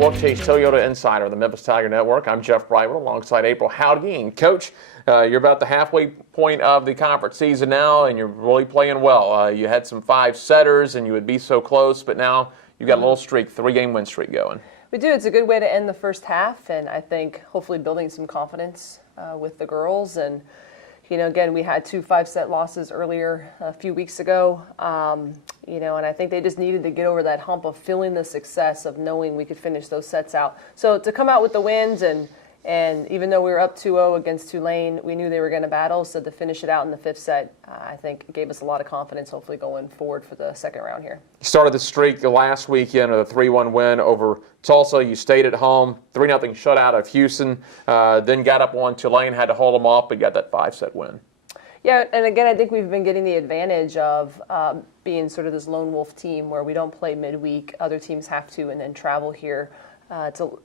Wolfchase Toyota Insider of the Memphis Tiger Network. I'm Jeff Brightwood alongside April Howdy. Coach, you're about the halfway point of the conference season now, and you're really playing well. You had some 5-setters, and you would be so close, but now you've got a little streak, 3-game win streak going. We do. It's a good way to end the first half, and I think hopefully building some confidence with the girls. And again, we had 2 5-set losses earlier a few weeks ago, and I think they just needed to get over that hump of feeling the success of knowing we could finish those sets out. So to come out with the wins, and even though we were up 2-0 against Tulane, we knew they were going to battle. So to finish it out in the 5th set, I think it gave us a lot of confidence, hopefully going forward for the second round here. You started the streak last weekend with a 3-1 win over Tulsa. You stayed at home, 3-0 shutout of Houston, then got up on Tulane, had to hold them off, but got that 5-set win. Yeah, and again, I think we've been getting the advantage of being sort of this lone wolf team where we don't play midweek. Other teams have to and then travel here.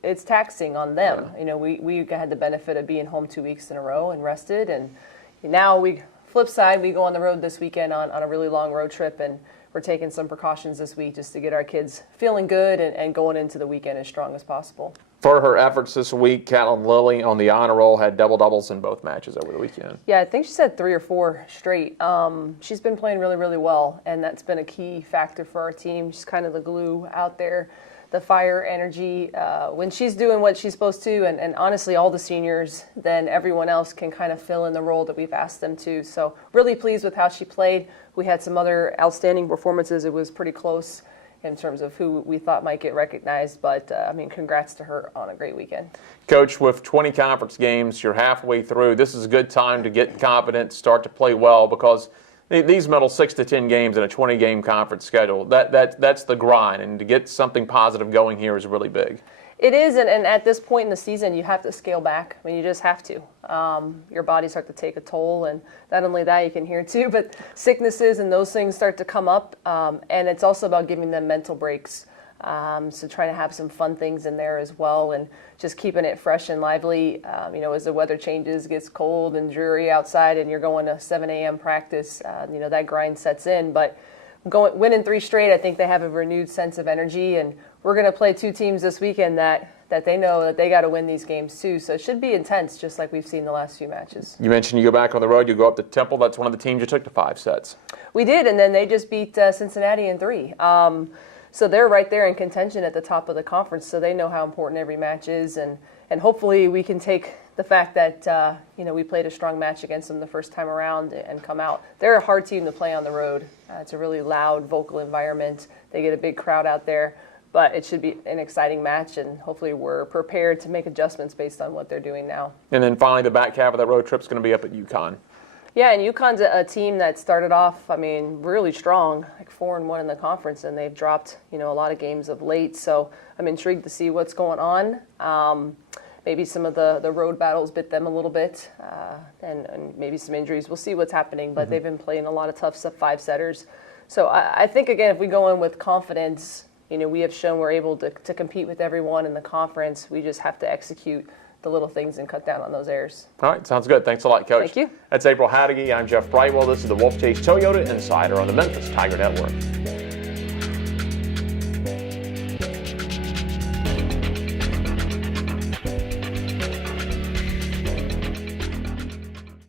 It's taxing on them. Yeah. We had the benefit of being home 2 weeks in a row and rested, and now flip side, we go on the road this weekend on a really long road trip, and we're taking some precautions this week just to get our kids feeling good and going into the weekend as strong as possible. For her efforts this week, Caitlin Lilly on the honor roll had double-doubles in both matches over the weekend. Yeah, I think she said 3 or 4 straight. She's been playing really, really well, and that's been a key factor for our team. She's kind of the glue out there, the fire, energy. When she's doing what she's supposed to, and honestly, all the seniors, then everyone else can kind of fill in the role that we've asked them to. So really pleased with how she played. We had some other outstanding performances. It was pretty close in terms of who we thought might get recognized, but congrats to her on a great weekend. Coach, with 20 conference games, you're halfway through. This is a good time to get confident, start to play well, because these middle 6 to 10 games in a 20-game conference schedule, that's the grind, and to get something positive going here is really big. It is, and at this point in the season, you have to scale back. You just have to. Your body starts to take a toll, and not only that, you can hear too, but sicknesses and those things start to come up, and it's also about giving them mental breaks. So trying to have some fun things in there as well, and just keeping it fresh and lively. As the weather changes, gets cold and dreary outside, and you're going to 7 a.m. practice, that grind sets in. But winning 3 straight, I think they have a renewed sense of energy, and we're going to play 2 teams this weekend that they know that they got to win these games too. So it should be intense, just like we've seen the last few matches. You mentioned you go back on the road, you go up to Temple. That's one of the teams you took to 5 sets. We did, and then they just beat Cincinnati in 3. So they're right there in contention at the top of the conference, so they know how important every match is, and hopefully we can take the fact that we played a strong match against them the first time around and come out. They're a hard team to play on the road. It's a really loud, vocal environment. They get a big crowd out there, but it should be an exciting match, and hopefully we're prepared to make adjustments based on what they're doing now. And then finally, the back half of that road trip is going to be up at UConn. Yeah, and UConn's a team that started off, really strong, like 4-1 in the conference, and they've dropped, a lot of games of late. So I'm intrigued to see what's going on. Maybe some of the road battles bit them a little bit, and maybe some injuries. We'll see what's happening, but they've been playing a lot of tough 5-setters. So I think, again, if we go in with confidence, we have shown we're able to compete with everyone in the conference. We just have to execute the little things and cut down on those errors. All right, sounds good. Thanks a lot, Coach. Thank you. That's April Howdy. I'm Jeff Brightwell. This is the Wolfchase Toyota Insider on the Memphis Tiger Network.